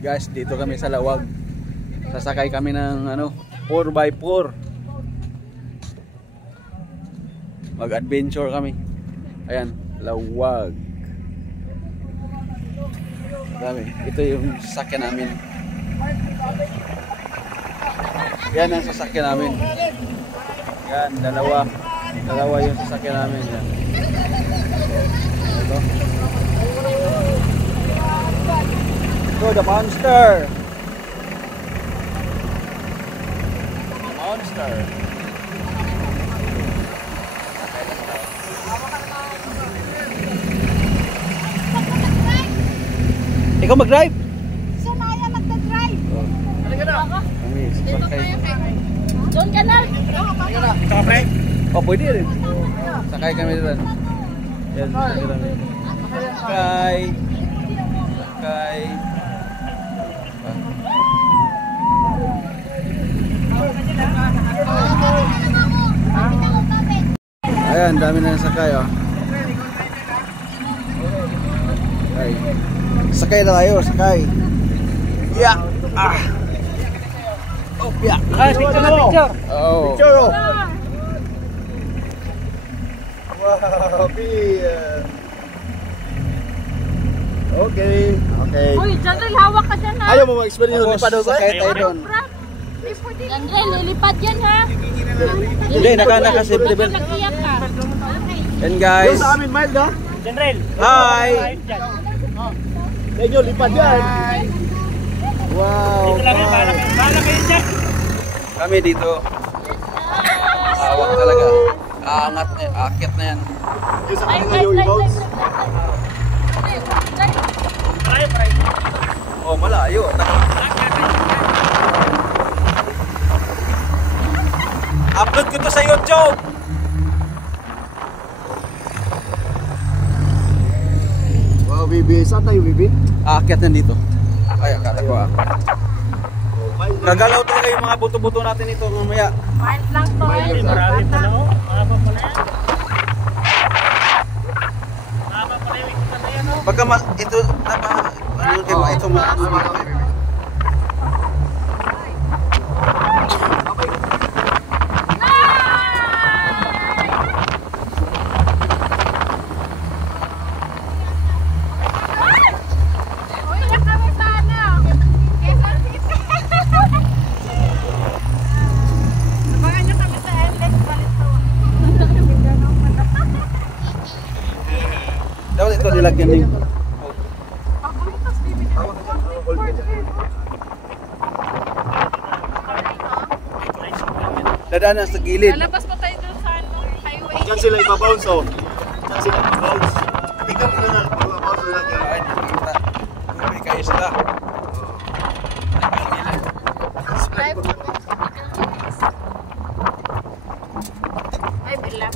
Guys, dito kami sa Lawag. Sasakay kami ng 4x4. Mag-adventure kami. Ayan, Lawag. Dami. Ito yung sasakyan namin. Yan ang sasakyan namin. Yan, dalawa yung sasakyan namin. Yan. Ito. Ito, the monster. Monster. Ikaw mag-drive? Siya na yan magdadrive. Halika na. Kami, sakay. Doon ka na. Sakay? Oh, pwede rin. Sakay kami rin. Yan, sakay kami. Sakay. Sakay. Ayan, dami na yung sakay, oh. Ay. Sakay na tayo, sakay. Yeah. Oh, yeah. Picture na, picture. Oh. Picture, oh. Wow, beer. Okay. Okay. Uy, Janrel, hawak ka dyan ha. Ayaw mo mag-experience yung lipad, sakay tayo doon. Janrel, lilipad yan ha. Hindi, naka-simple belt. Nag-iyak ka. And guys. Sa amin, mild ha? Janrel. Hi. Sa inyo, lipad yan. Wow. Dito lang yan, bahala kayo dyan. Kami dito. Hawak talaga. Aangat na, aakyat na yan. Yung sa kanila yung e-boats. Pray. Oh, malayo. Upload ko to sa YouTube. Wow, Bibi. Saan tayo, Bibi? Aakyat yan dito. Ay, akala ko Gagalaw talaga yung mga buto-buto natin ito mamaya. Mild lang to. Marami pa na oh. Mahaba pa na yan. Mahaba pa na yung ikita na yan oh. Pagka ito, ito dapat ito nilagyan din. Dadaan sa gilid. Lalabas pa tayo doon sa highway. Diyan sila ipabounce, oh. Diyan sila ipabounce. Tingnan mo na, ipabounce nila dyan. Ay, nakikita. May kayo sila. Ay, bila.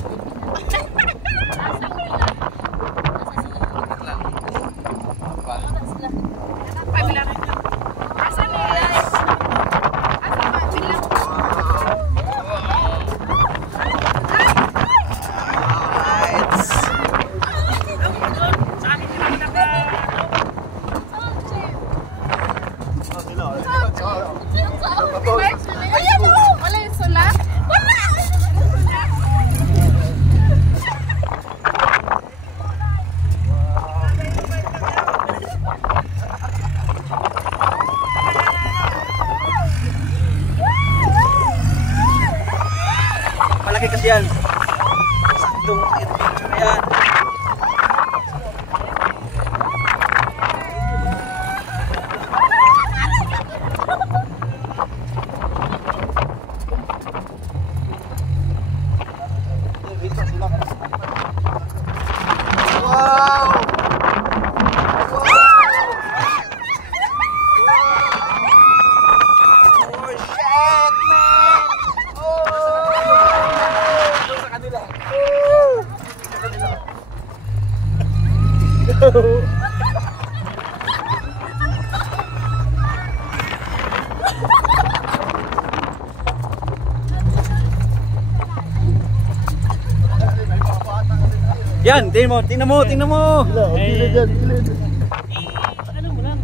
Ayan o! Wala yung sula? Wala! Malaki kasi yan. Saktong adventure na yan. Yan, tingnan mo. Gilid yan, gilid. Ano mo lang?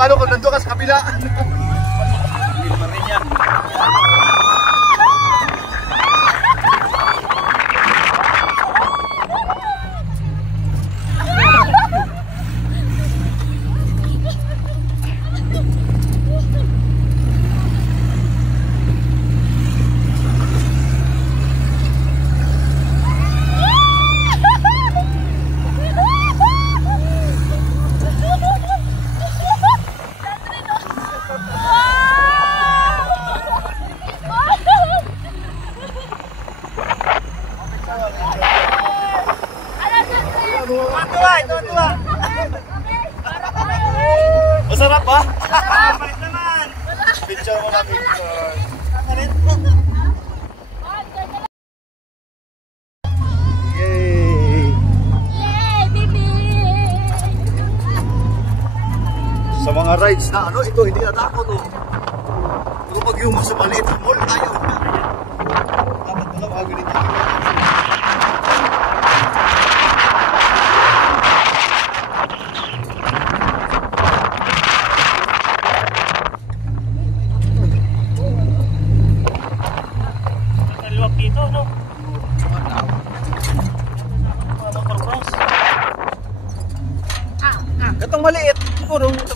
paano kung nandun ka sa kabila? Hindi pa rin yan. Masarap ba? Balik naman. Picture mo na picture. Yay! Yay, baby! Sa mga rides na ano, ito hindi atakot oh. Pero pag yung mas maliit na mall, ayaw na. Dapat pala mga ganito. Naliwag dito, no? Mga motor-cross. Itong maliit, siguro, sa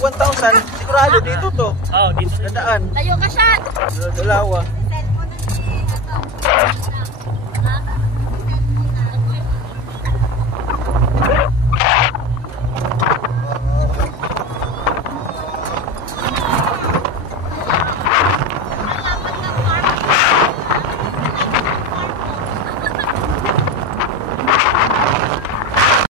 1,000, sigurado dito to. Oh, dito na. Dadaan. Tayo ka siya! Dalawa. Cellphone na